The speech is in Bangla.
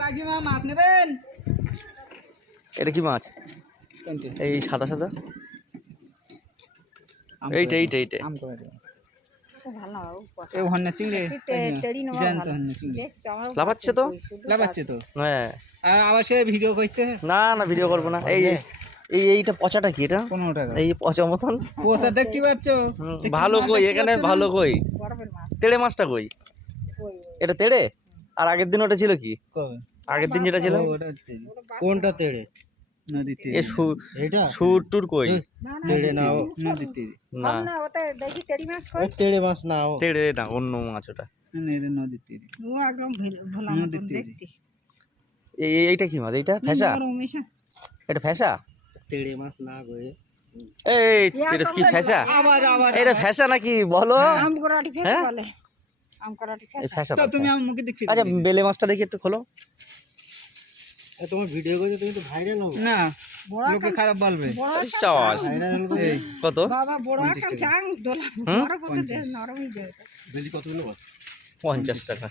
কাকিমা মাছ নেবেন? এটা কি মাছ? এই সাদা সাদা এইটা এইটা এইটা লাফাচ্ছে তো হ্যাঁ। আবার সে ভিডিও করতে না না ভিডিও করবো না। এই এই এইটা পচাটা কি এটা? 15 টাকা। এই পচা মতন পোষা দেখতে পাচ্ছ? ভালো কই এখানে ভালো কই তেড়ে মাছটা কই? এটা তেড়ে? আর আগের দিন ওটা ছিল কি? আগের দিন যেটা ছিল কোনটা তেড়ে? নদীর তীরে। এ এটা সুর টুর কই? তেড়ে না, নদীর তীরে। না না ওটা দেখি তেড়ি মাছ কই? তেড়ে মাছ না, তেড়ে না অন্য মাছ ওটা। না এটা নদীর তীরে। ও একদম ভোলা নদীর তীরে। এইটা কি মাছ? এইটা ফেসা? এটা ফেসা? তেড়ে মাছ না গো। এই এটা কি ফেসা? এটা ফেসা নাকি বলো? আমগরাটি ফেসা বলে। আমগরাটি ফেসা। তো তুমি আমার মুখে দেখি। আচ্ছা বেলে মাছটা দেখি একটু খোলো। তোমার ভিডিও করে তুমি তো ভাইরাল হবে না, লোকে খারাপ বলবে। কত? বাবা বড় আকার চাং দোলা বড় কত নরমই যায়। বেলি কত নেব? 50 টাকা।